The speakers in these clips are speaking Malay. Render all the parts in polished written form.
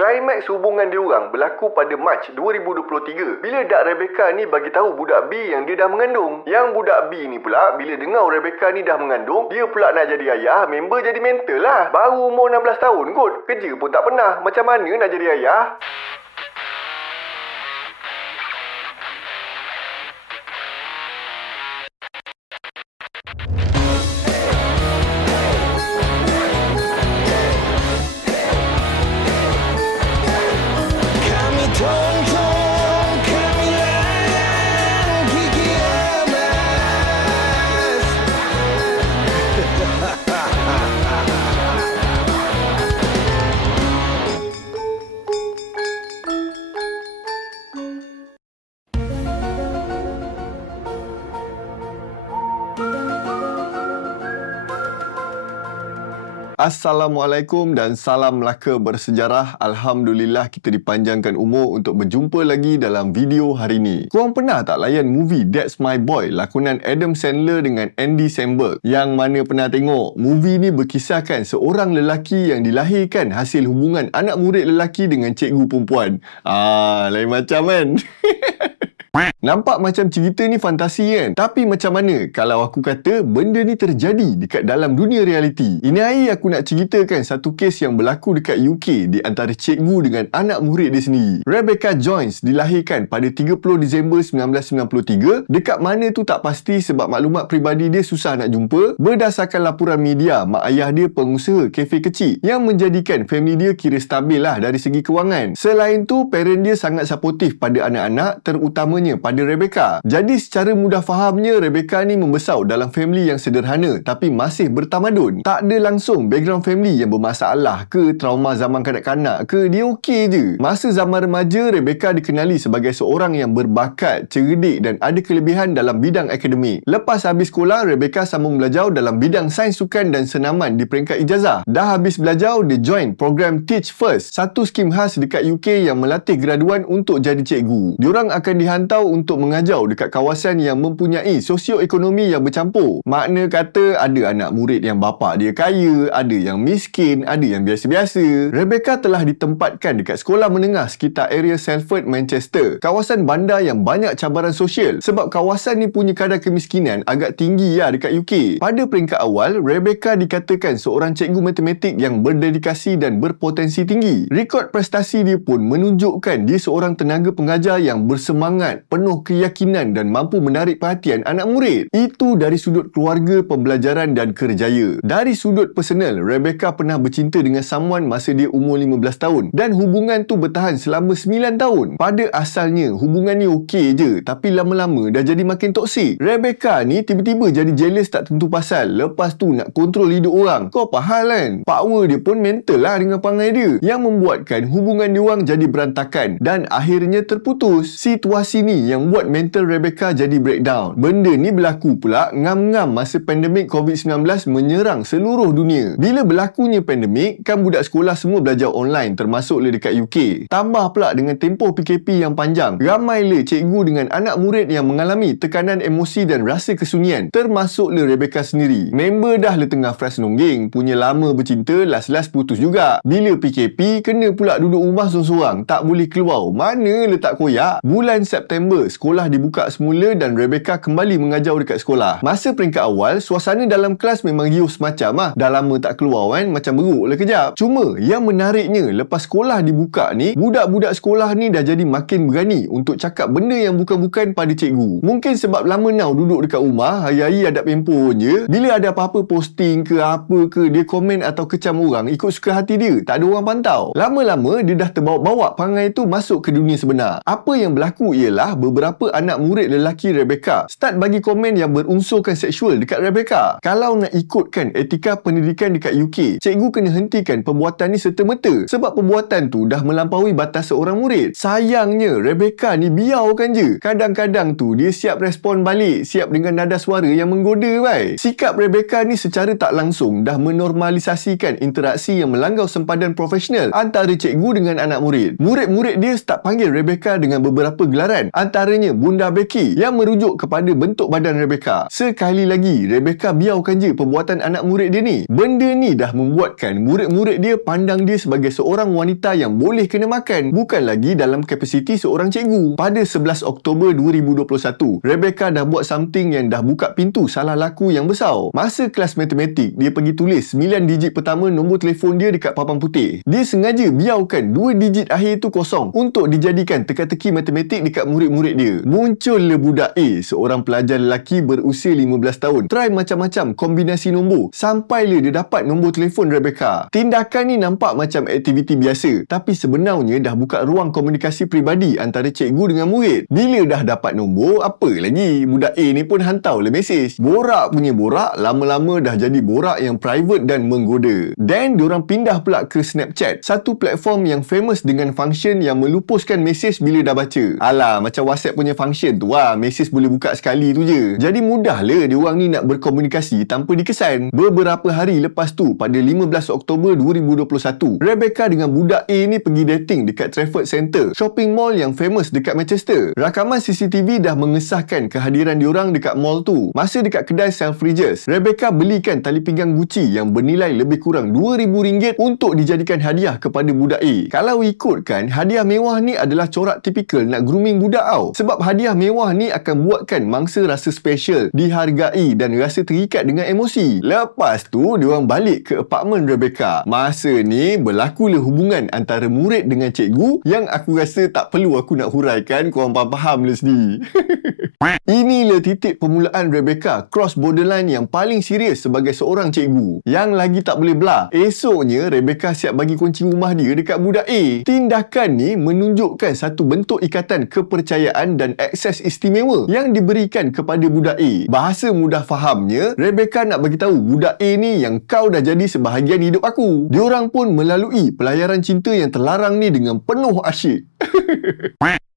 Klimaks hubungan diorang berlaku pada Mac 2023 bila Dak Rebecca ni bagi tahu budak B yang dia dah mengandung. Yang budak B ni pula bila dengar Rebecca ni dah mengandung, dia pula nak jadi ayah, member jadi mental lah. Baru umur 16 tahun kot, kerja pun tak pernah. Macam mana nak jadi ayah? Assalamualaikum dan salam Melaka bersejarah. Alhamdulillah kita dipanjangkan umur untuk berjumpa lagi dalam video hari ini. Korang pernah tak layan movie That's My Boy lakonan Adam Sandler dengan Andy Samberg? Yang mana pernah tengok? Movie ni berkisahkan seorang lelaki yang dilahirkan hasil hubungan anak murid lelaki dengan cikgu perempuan. Lain macam kan? Nampak macam cerita ni fantasi kan? Tapi macam mana kalau aku kata benda ni terjadi dekat dalam dunia realiti? Ini hari aku nak ceritakan satu kes yang berlaku dekat UK di antara cikgu dengan anak murid dia sendiri. Rebecca Jones dilahirkan pada 30 Disember 1993. Dekat mana tu tak pasti sebab maklumat peribadi dia susah nak jumpa. Berdasarkan laporan media, mak ayah dia pengusaha kafe kecil yang menjadikan family dia kira stabil lah dari segi kewangan. Selain tu, parent dia sangat supportive pada anak-anak, terutamanya pada Rebecca. Jadi secara mudah fahamnya, Rebecca ni membesar dalam family yang sederhana tapi masih bertamadun. Tak ada langsung background family yang bermasalah ke, trauma zaman kanak-kanak ke, dia okey je. Masa zaman remaja, Rebecca dikenali sebagai seorang yang berbakat, cerdik dan ada kelebihan dalam bidang akademik. Lepas habis sekolah, Rebecca sambung belajar dalam bidang sains sukan dan senaman di peringkat ijazah. Dah habis belajar, dia join program Teach First, satu skim khas dekat UK yang melatih graduan untuk jadi cikgu. Diorang akan dihantar untuk mengajar dekat kawasan yang mempunyai sosioekonomi yang bercampur. Makna kata ada anak murid yang bapa dia kaya, ada yang miskin, ada yang biasa-biasa. Rebecca telah ditempatkan dekat sekolah menengah sekitar area Salford, Manchester. Kawasan bandar yang banyak cabaran sosial sebab kawasan ni punya kadar kemiskinan agak tinggi lah dekat UK. Pada peringkat awal, Rebecca dikatakan seorang cikgu matematik yang berdedikasi dan berpotensi tinggi. Rekod prestasi dia pun menunjukkan dia seorang tenaga pengajar yang bersemangat, penuh keyakinan dan mampu menarik perhatian anak murid. Itu dari sudut keluarga, pembelajaran dan kerjaya. Dari sudut personal, Rebecca pernah bercinta dengan someone masa dia umur 15 tahun dan hubungan tu bertahan selama 9 tahun. Pada asalnya, hubungan ni okey je tapi lama-lama dah jadi makin toksik. Rebecca ni tiba-tiba jadi jealous tak tentu pasal. Lepas tu nak kontrol hidup orang. Kau apa hal kan? Power dia pun mental lah dengan perangai dia yang membuatkan hubungan diorang jadi berantakan dan akhirnya terputus. Situasi ni yang buat mental Rebecca jadi breakdown. Benda ni berlaku pula ngam-ngam masa pandemik COVID-19 menyerang seluruh dunia. Bila berlakunya pandemik, kan budak sekolah semua belajar online termasuk le dekat UK. Tambah pula dengan tempoh PKP yang panjang. Ramai le cikgu dengan anak murid yang mengalami tekanan emosi dan rasa kesunyian termasuk le Rebecca sendiri. Member dah le tengah fresh nongging, punya lama bercinta, last-last putus juga. Bila PKP, kena pula duduk rumah sorang-sorang, tak boleh keluar. Mana letak koyak? Bulan September, sekolah dibuka semula dan Rebecca kembali mengajar dekat sekolah. Masa peringkat awal, suasana dalam kelas memang riuh semacam lah. Dah lama tak keluar kan, macam beruk lah kejap. Cuma, yang menariknya, lepas sekolah dibuka ni, budak-budak sekolah ni dah jadi makin berani untuk cakap benda yang bukan-bukan pada cikgu. Mungkin sebab lama now duduk dekat rumah, hari-hari adab handphone je. Bila ada apa-apa posting ke apa ke, dia komen atau kecam orang ikut suka hati dia. Tak ada orang pantau. Lama-lama, dia dah terbawa-bawa perangai tu masuk ke dunia sebenar. Apa yang berlaku ialah beberapa anak murid lelaki Rebecca start bagi komen yang berunsurkan seksual dekat Rebecca. Kalau nak ikutkan etika pendidikan dekat UK, cikgu kena hentikan perbuatan ni serta-merta sebab perbuatan tu dah melampaui batas seorang murid. Sayangnya Rebecca ni biarkan je. Kadang-kadang tu dia siap respon balik, siap dengan nada suara yang menggoda bai. Sikap Rebecca ni secara tak langsung dah menormalisasikan interaksi yang melanggar sempadan profesional antara cikgu dengan anak murid. Murid-murid dia start panggil Rebecca dengan beberapa gelaran Antaranya Bunda Becky yang merujuk kepada bentuk badan Rebecca. Sekali lagi, Rebecca biarkan je perbuatan anak murid dia ni. Benda ni dah membuatkan murid-murid dia pandang dia sebagai seorang wanita yang boleh kena makan, bukan lagi dalam kapasiti seorang cikgu. Pada 11 Oktober 2021, Rebecca dah buat something yang dah buka pintu salah laku yang besar. Masa kelas matematik, dia pergi tulis 9 digit pertama nombor telefon dia dekat papan putih. Dia sengaja biarkan 2 digit akhir tu kosong untuk dijadikan teka-teki matematik dekat murid-murid dia. Muncullah budak A, seorang pelajar lelaki berusia 15 tahun. Try macam-macam kombinasi nombor sampailah dia dapat nombor telefon Rebecca. Tindakan ni nampak macam aktiviti biasa, tapi sebenarnya dah buka ruang komunikasi peribadi antara cikgu dengan murid. Bila dah dapat nombor, apa lagi? Budak A ni pun hantarlah mesej. Borak punya borak, lama-lama dah jadi borak yang private dan menggoda. Dan diorang pindah pula ke Snapchat, satu platform yang famous dengan function yang melupuskan mesej bila dah baca. Alah, macam WhatsApp punya function tu lah, mesej boleh buka sekali tu je. Jadi mudahlah diorang ni nak berkomunikasi tanpa dikesan. Beberapa hari lepas tu, pada 15 Oktober 2021, Rebecca dengan budak A ni pergi dating dekat Trafford Center, shopping mall yang famous dekat Manchester. Rakaman CCTV dah mengesahkan kehadiran diorang dekat mall tu. Masa dekat kedai Selfridges, Rebecca belikan tali pinggang Gucci yang bernilai lebih kurang RM2,000 untuk dijadikan hadiah kepada budak A. Kalau ikutkan, hadiah mewah ni adalah corak tipikal nak grooming budak tau. Sebab hadiah mewah ni akan buatkan mangsa rasa special, dihargai dan rasa terikat dengan emosi. Lepas tu, diorang balik ke apartmen Rebecca. Masa ni, berlakulah hubungan antara murid dengan cikgu yang aku rasa tak perlu aku nak huraikan, korang faham lah sendiri. Inilah titik permulaan Rebecca cross borderline yang paling serius sebagai seorang cikgu. Yang lagi tak boleh belah, esoknya Rebecca siap bagi kunci rumah dia dekat budak A. Tindakan ni menunjukkan satu bentuk ikatan kepercayaan dan akses istimewa yang diberikan kepada budak A. Bahasa mudah fahamnya, Rebecca nak bagi tahu budak A ni yang kau dah jadi sebahagian hidup aku. Diorang pun melalui pelayaran cinta yang terlarang ni dengan penuh asyik.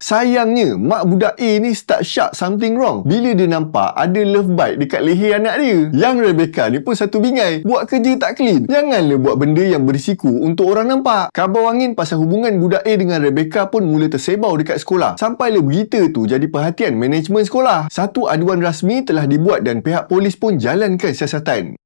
Sayangnya, mak budak A ni start sharp something wrong bila dia nampak ada love bite dekat leher anak dia. Yang Rebecca ni pun satu bingai, buat kerja tak clean. Janganlah buat benda yang berisiko untuk orang nampak. Kabar angin pasal hubungan budak A dengan Rebecca pun mula tersebar dekat sekolah. Sampailah berita tu jadi perhatian management sekolah. Satu aduan rasmi telah dibuat dan pihak polis pun jalankan siasatan.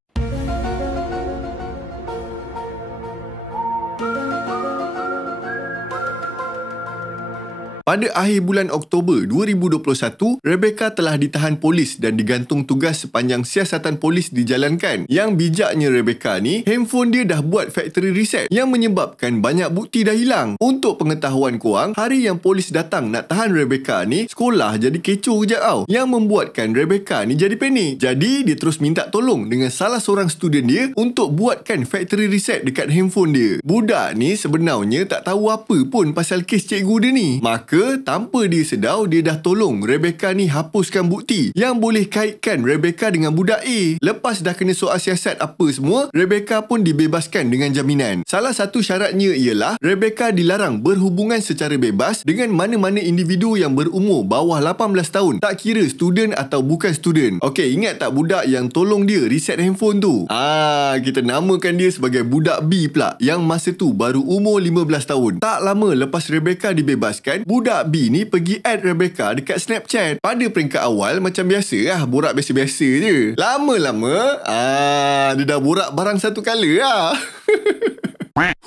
Pada akhir bulan Oktober 2021, Rebecca telah ditahan polis dan digantung tugas sepanjang siasatan polis dijalankan. Yang bijaknya Rebecca ni, handphone dia dah buat factory reset yang menyebabkan banyak bukti dah hilang. Untuk pengetahuan korang, hari yang polis datang nak tahan Rebecca ni, sekolah jadi kecoh kejap tau. Yang membuatkan Rebecca ni jadi panik. Jadi, dia terus minta tolong dengan salah seorang student dia untuk buatkan factory reset dekat handphone dia. Budak ni sebenarnya tak tahu apa pun pasal kes cikgu dia ni. Maka tanpa dia sedar, dia dah tolong Rebecca ni hapuskan bukti yang boleh kaitkan Rebecca dengan budak A. Lepas dah kena soal siasat apa semua, Rebecca pun dibebaskan dengan jaminan. Salah satu syaratnya ialah Rebecca dilarang berhubungan secara bebas dengan mana-mana individu yang berumur bawah 18 tahun, tak kira student atau bukan student. Okey, ingat tak budak yang tolong dia reset handphone tu? Kita namakan dia sebagai budak B pula, yang masa tu baru umur 15 tahun. Tak lama lepas Rebecca dibebaskan, budak B ni pergi add Rebecca dekat Snapchat. Pada peringkat awal macam biasa lah, borak biasa-biasa je. Lama-lama, dia dah borak barang satu colour lah.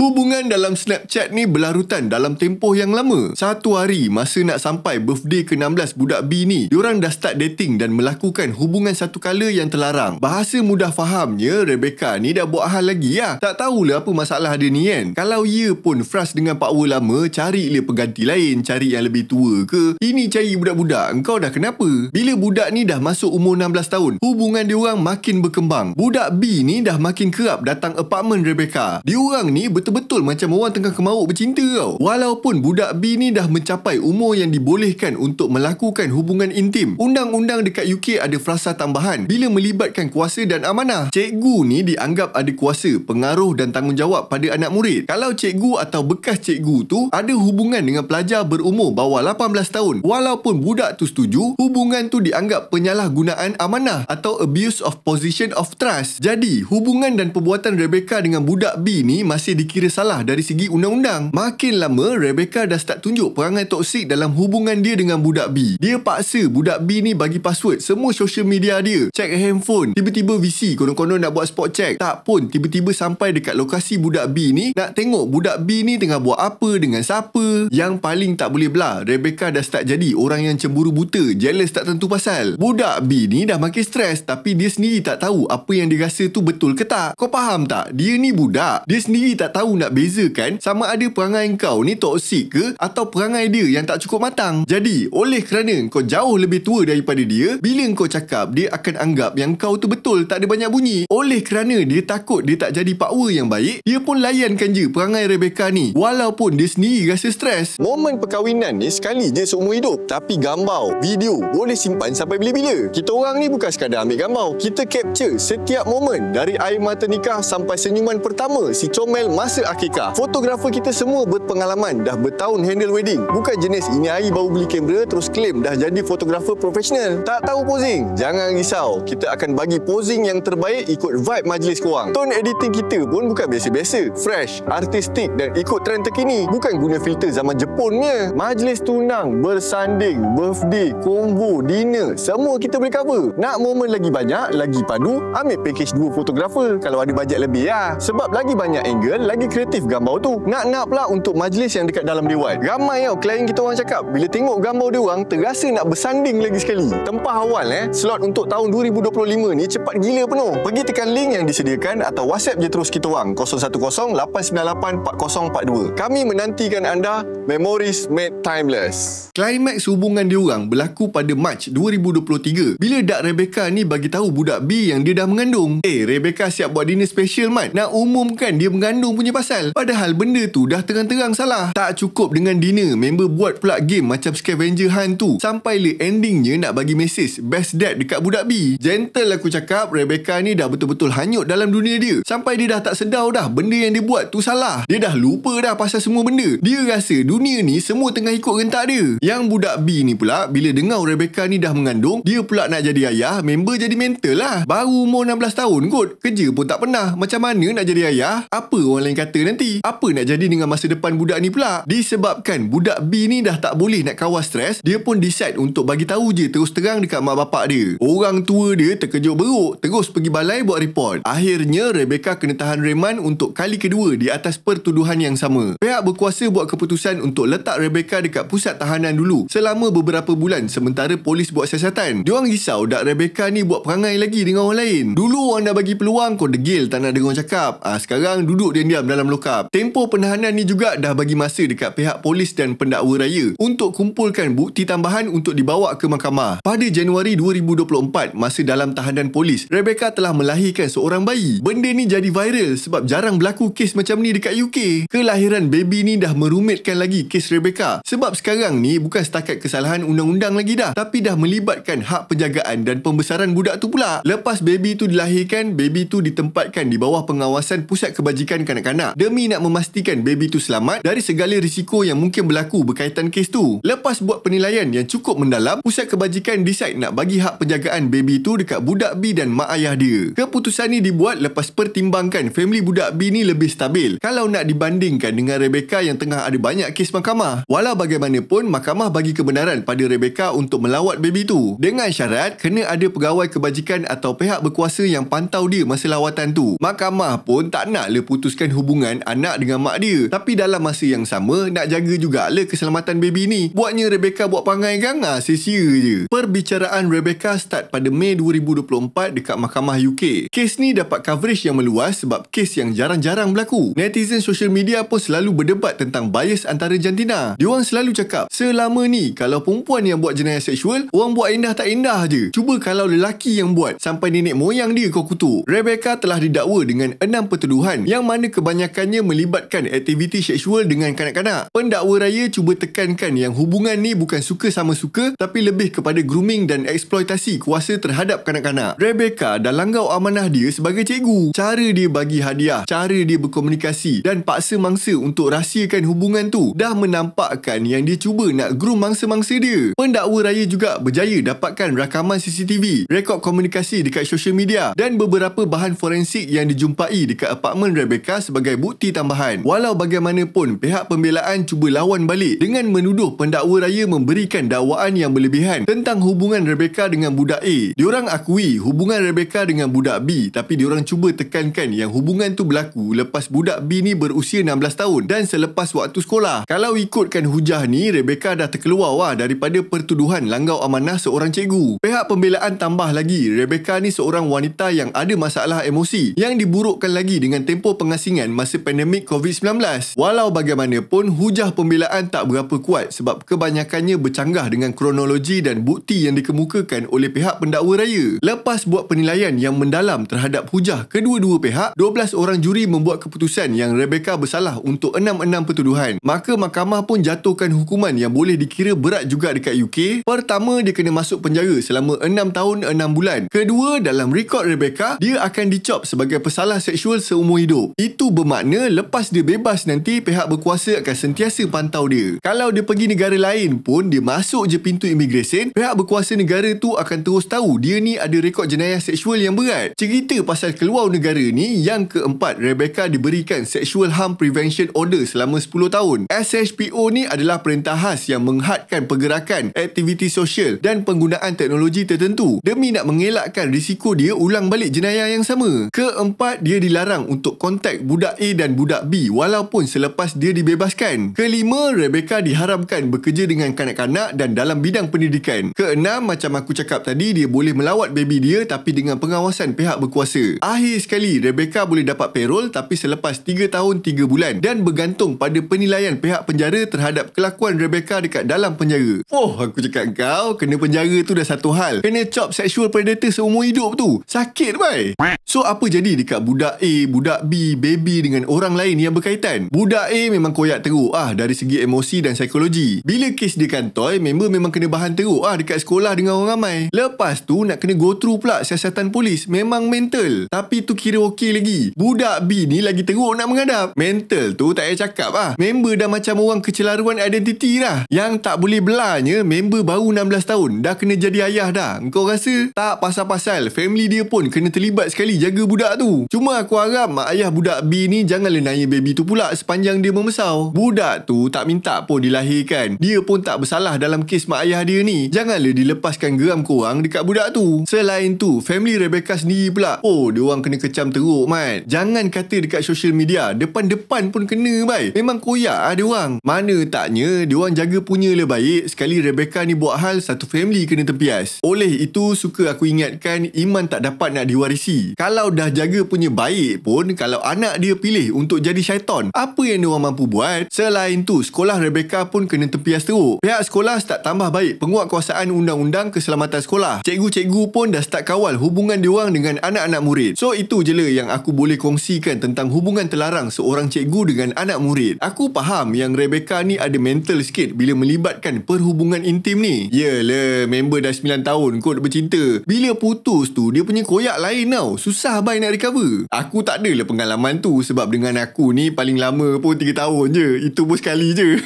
Hubungan dalam Snapchat ni berlarutan dalam tempoh yang lama. Satu hari, masa nak sampai birthday ke-16 budak B ni, diorang dah start dating dan melakukan hubungan satu kala yang terlarang. Bahasa mudah fahamnya, Rebecca ni dah buat hal lagi lah. Tak tahulah apa masalah dia ni kan. Kalau ia pun frust dengan power lama, carilah pengganti lain, cari yang lebih tua ke. Ini cari budak-budak, engkau dah kenapa? Bila budak ni dah masuk umur 16 tahun, hubungan diorang makin berkembang. Budak B ni dah makin kerap datang apartmen Rebecca. Diorang ni betul-betul macam orang tengah kemauk bercinta tau. Walaupun budak B ni dah mencapai umur yang dibolehkan untuk melakukan hubungan intim, undang-undang dekat UK ada frasa tambahan bila melibatkan kuasa dan amanah. Cikgu ni dianggap ada kuasa, pengaruh dan tanggungjawab pada anak murid. Kalau cikgu atau bekas cikgu tu ada hubungan dengan pelajar berumur bawah 18 tahun, walaupun budak tu setuju, hubungan tu dianggap penyalahgunaan amanah atau abuse of position of trust. Jadi, hubungan dan perbuatan Rebecca dengan budak B ni masih masih dikira salah dari segi undang-undang. Makin lama, Rebecca dah start tunjuk perangai toksik dalam hubungan dia dengan budak B. Dia paksa budak B ni bagi password semua social media dia, check handphone, tiba-tiba VC konon-konon nak buat spot check. Tak pun, tiba-tiba sampai dekat lokasi budak B ni, nak tengok budak B ni tengah buat apa, dengan siapa. Yang paling tak boleh belah, Rebecca dah start jadi orang yang cemburu buta, jealous tak tentu pasal. Budak B ni dah makin stres, tapi dia sendiri tak tahu apa yang dia rasa tu betul ke tak. Kau faham tak? Dia ni budak, dia sendiri tak tahu nak bezakan sama ada perangai kau ni toksik ke atau perangai dia yang tak cukup matang. Jadi, oleh kerana kau jauh lebih tua daripada dia, bila kau cakap, dia akan anggap yang kau tu betul, tak ada banyak bunyi. Oleh kerana dia takut dia tak jadi partner yang baik, dia pun layankan je perangai Rebecca ni, walaupun dia sendiri rasa stres. Momen perkahwinan ni sekali je seumur hidup, tapi gambar, video boleh simpan sampai bila-bila. Kita orang ni bukan sekadar ambil gambar, kita capture setiap momen dari air mata nikah sampai senyuman pertama si comel masa akikah. Fotografer kita semua berpengalaman, dah bertahun handle wedding. Bukan jenis ini hari baru beli kamera terus claim dah jadi fotografer profesional. Tak tahu posing? Jangan risau, kita akan bagi posing yang terbaik ikut vibe majlis korang. Tone editing kita pun bukan biasa-biasa, fresh, artistik dan ikut trend terkini. Bukan guna filter zaman Jepun punya. Majlis tunang, bersanding, birthday, combo, dinner, semua kita boleh cover. Nak momen lagi banyak, lagi padu, ambil package 2 fotografer kalau ada bajet lebih lah. Sebab lagi banyak angle, lagi kreatif gambar tu. Nak pula untuk majlis yang dekat dalam dewan. Ramai tau klien kita orang cakap, bila tengok gambar dia orang, terasa nak bersanding lagi sekali. Tempah awal slot untuk tahun 2025 ni cepat gila penuh. Pergi tekan link yang disediakan atau WhatsApp je terus kita orang 010-898-4042. Kami menantikan anda. Memories made timeless. Climax hubungan diorang berlaku pada Mac 2023 bila Dak Rebecca ni bagi tahu budak B yang dia dah mengandung. Rebecca siap buat dinner special Mat, nak umumkan dia mengandung punya pasal. Padahal benda tu dah terang-terang salah. Tak cukup dengan dinner, member buat pula game macam scavenger hunt tu. Sampailah endingnya nak bagi mesej best dad dekat budak B. Gentle aku cakap, Rebecca ni dah betul-betul hanyut dalam dunia dia. Sampai dia dah tak sedar dah benda yang dia buat tu salah. Dia dah lupa dah pasal semua benda. Dia rasa dunia ni semua tengah ikut rentak dia. Yang budak B ni pula, bila dengar Rebecca ni dah mengandung, dia pula nak jadi ayah, member jadi mental lah. Baru umur 16 tahun kot, kerja pun tak pernah. Macam mana nak jadi ayah? Apa orang lain kata nanti? Apa nak jadi dengan masa depan budak ni pula? Disebabkan budak B ni dah tak boleh nak kawal stres, dia pun decide untuk bagi tahu je terus terang dekat mak bapak dia. Orang tua dia terkejut beruk, terus pergi balai buat report. Akhirnya Rebecca kena tahan reman untuk kali kedua di atas pertuduhan yang sama. Pihak berkuasa buat keputusan untuk letak Rebecca dekat pusat tahanan dulu selama beberapa bulan sementara polis buat siasatan. Diorang risau Dak Rebecca ni buat perangai lagi dengan orang lain. Dulu orang dah bagi peluang, kau degil tak nak dengar cakap. Sekarang duduk diam-diam dalam lokap. Tempoh penahanan ni juga dah bagi masa dekat pihak polis dan pendakwa raya untuk kumpulkan bukti tambahan untuk dibawa ke mahkamah. Pada Januari 2024, masa dalam tahanan polis, Rebecca telah melahirkan seorang bayi. Benda ni jadi viral sebab jarang berlaku kes macam ni dekat UK. Kelahiran baby ni dah merumitkan lagi kes Rebecca. Sebab sekarang ni bukan setakat kesalahan undang-undang lagi dah, tapi dah melibatkan hak penjagaan dan pembesaran budak tu pula. Lepas baby tu dilahirkan, baby tu ditempatkan di bawah pengawasan Pusat Kebajikan Kanak-kanak demi nak memastikan baby tu selamat dari segala risiko yang mungkin berlaku berkaitan kes tu. Lepas buat penilaian yang cukup mendalam, Pusat Kebajikan decide nak bagi hak penjagaan baby tu dekat budak B dan mak ayah dia. Keputusan ni dibuat lepas pertimbangkan family budak B ni lebih stabil kalau nak dibandingkan dengan Rebecca yang tengah ada banyak kes mahkamah. Walau bagaimanapun, mahkamah bagi kebenaran pada Rebecca untuk melawat baby tu dengan syarat kena ada pegawai kebajikan atau pihak berkuasa yang pantau dia masa lawatan tu. Mahkamah pun tak nak le putuskan hubungan anak dengan mak dia, tapi dalam masa yang sama nak jaga jugalah keselamatan baby ni. Buatnya Rebecca buat perangai gang, sia-sia je. Perbicaraan Rebecca start pada Mei 2024 dekat mahkamah UK. Kes ni dapat coverage yang meluas sebab kes yang jarang-jarang berlaku. Netizen social media pun selalu berdebat tentang bias antara jantina. Diorang selalu cakap, selama ni kalau perempuan yang buat jenayah seksual, orang buat indah tak indah je. Cuba kalau lelaki yang buat, sampai nenek moyang dia kau kutuk. Rebecca telah didakwa dengan 6 pertuduhan yang mana kebanyakannya melibatkan aktiviti seksual dengan kanak-kanak. Pendakwa raya cuba tekankan yang hubungan ni bukan suka sama suka, tapi lebih kepada grooming dan eksploitasi kuasa terhadap kanak-kanak. Rebecca dah langgau amanah dia sebagai cikgu. Cara dia bagi hadiah, cara dia berkomunikasi dan paksa mangsa untuk rahsiakan hubungan tu dah menampakkan yang dia cuba nak groom mangsa-mangsa dia. Pendakwa raya juga berjaya dapatkan rakaman CCTV, rekod komunikasi dekat social media dan beberapa bahan forensik yang dijumpai dekat apartmen Rebecca Rebecca sebagai bukti tambahan. Walau bagaimanapun, pihak pembelaan cuba lawan balik dengan menuduh pendakwa raya memberikan dakwaan yang berlebihan tentang hubungan Rebecca dengan budak A. Diorang akui hubungan Rebecca dengan budak B, tapi diorang cuba tekankan yang hubungan tu berlaku lepas budak B ni berusia 16 tahun dan selepas waktu sekolah. Kalau ikutkan hujah ni, Rebecca dah terkeluar daripada pertuduhan langgau amanah seorang cikgu. Pihak pembelaan tambah lagi, Rebecca ni seorang wanita yang ada masalah emosi yang diburukkan lagi dengan tempoh pengasingan masa pandemik COVID-19. Walau bagaimanapun, hujah pembelaan tak berapa kuat sebab kebanyakannya bercanggah dengan kronologi dan bukti yang dikemukakan oleh pihak pendakwa raya. Lepas buat penilaian yang mendalam terhadap hujah kedua-dua pihak, 12 orang juri membuat keputusan yang Rebecca bersalah untuk 6 pertuduhan. Maka mahkamah pun jatuhkan hukuman yang boleh dikira berat juga dekat UK. Pertama, dia kena masuk penjara selama 6 tahun 6 bulan. Kedua, dalam rekod Rebecca, dia akan dicop sebagai pesalah seksual seumur hidup. Itu bermakna lepas dia bebas nanti, pihak berkuasa akan sentiasa pantau dia. Kalau dia pergi negara lain pun, dia masuk je pintu immigration, pihak berkuasa negara tu akan terus tahu dia ni ada rekod jenayah seksual yang berat. Cerita pasal keluar negara ni, yang keempat, Rebecca diberikan Sexual Harm Prevention Order selama 10 tahun. SHPO ni adalah perintah khas yang menghadkan pergerakan, aktiviti sosial dan penggunaan teknologi tertentu demi nak mengelakkan risiko dia ulang balik jenayah yang sama. Keempat, dia dilarang untuk kontak budak A dan budak B walaupun selepas dia dibebaskan. Kelima, Rebecca diharamkan bekerja dengan kanak-kanak dan dalam bidang pendidikan. Keenam, macam aku cakap tadi, dia boleh melawat baby dia tapi dengan pengawasan pihak berkuasa. Akhir sekali, Rebecca boleh dapat parol tapi selepas 3 tahun 3 bulan dan bergantung pada penilaian pihak penjara terhadap kelakuan Rebecca dekat dalam penjara. Aku cakap kau, kena penjara tu dah satu hal, kena cop sexual predator seumur hidup tu sakit bai. So apa jadi dekat budak A, budak B, baby dengan orang lain yang berkaitan? Budak A memang koyak teruk dari segi emosi dan psikologi. Bila kes dia kantoi, member memang kena bahan teruk dekat sekolah dengan orang ramai. Lepas tu nak kena go through pula siasatan polis, memang mental. Tapi tu kira okey lagi. Budak B ni lagi teruk nak menghadap. Mental tu tak payah cakap member dah macam orang kecelaruan identiti dah. Yang tak boleh belanya, member baru 16 tahun dah kena jadi ayah dah. Kau rasa? Tak pasal-pasal, family dia pun kena terlibat sekali jaga budak tu. Cuma aku harap mak ayah budak B ni janganlah nanya baby tu pula sepanjang dia membesar. Budak tu tak minta pun dilahirkan. Dia pun tak bersalah dalam kes mak ayah dia ni. Janganlah dilepaskan geram korang dekat budak tu. Selain tu, family Rebecca sendiri pula, dia orang kena kecam teruk mat. Jangan kata dekat social media, depan-depan pun kena bai. Memang koyak dia orang. Mana taknya dia orang jaga punya le baik, sekali Rebecca ni buat hal, satu family kena tempias. Oleh itu, suka aku ingatkan, iman tak dapat nak diwarisi. Kalau dah jaga punya baik pun, kalau anak dia pilih untuk jadi syaitan, apa yang dia orang mampu buat? Selain tu, sekolah Rebecca pun kena tempias teruk. Pihak sekolah start tambah baik penguatkuasaan undang-undang keselamatan sekolah. Cikgu-cikgu pun dah start kawal hubungan dia orang dengan anak-anak murid. So itu je lah yang aku boleh kongsikan tentang hubungan terlarang seorang cikgu dengan anak murid. Aku faham yang Rebecca ni ada mental sikit bila melibatkan perhubungan intim ni. Yelah, member dah 9 tahun kot bercinta. Bila putus tu, dia punya koyak lain tau. Susah bai nak recover. Aku tak adalah pengalaman tu sebab dengan aku ni paling lama pun 3 tahun je. Itu pun sekali je.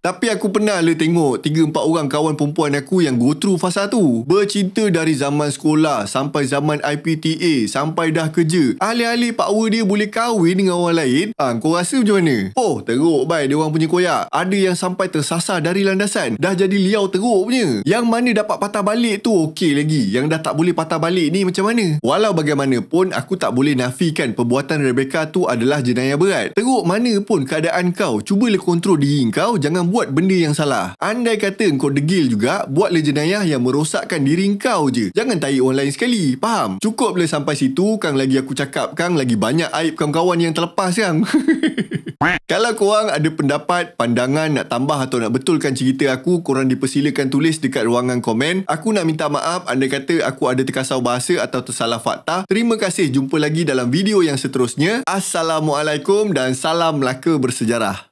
Tapi aku pernah tengok 3-4 orang kawan perempuan aku yang go through fasa tu. Bercinta dari zaman sekolah sampai zaman IPTA, sampai dah kerja. Alih-alih power dia boleh kahwin dengan orang lain, kau rasa macam mana? Teruk bai dia orang punya koyak. Ada yang sampai tersasar dari landasan, dah jadi liau teruk punya. Yang mana dapat patah balik tu okey lagi. Yang dah tak boleh patah balik ni macam mana? Walau bagaimanapun, aku tak boleh nafikan perbuatan Rebecca tu adalah jenayah berat. Teruk mana pun keadaan kau, cubalah kontrol diri kau, jangan buat benda yang salah. Andai kata kau degil juga, buatlah jenayah yang merosakkan diri kau je. Jangan tarik orang lain sekali. Faham? Cukuplah sampai situ. Kang lagi aku cakap, Kang lagi banyak aib kawan-kawan yang terlepas Kang. Kalau korang ada pendapat, pandangan, nak tambah atau nak betulkan cerita aku, korang dipersilakan tulis dekat ruangan komen. Aku nak minta maaf andai kata aku ada terkasar bahasa atau tersalah fakta. Terima kasih, jumpa lagi dalam video yang seterusnya. Assalamualaikum dan salam Melaka bersejarah.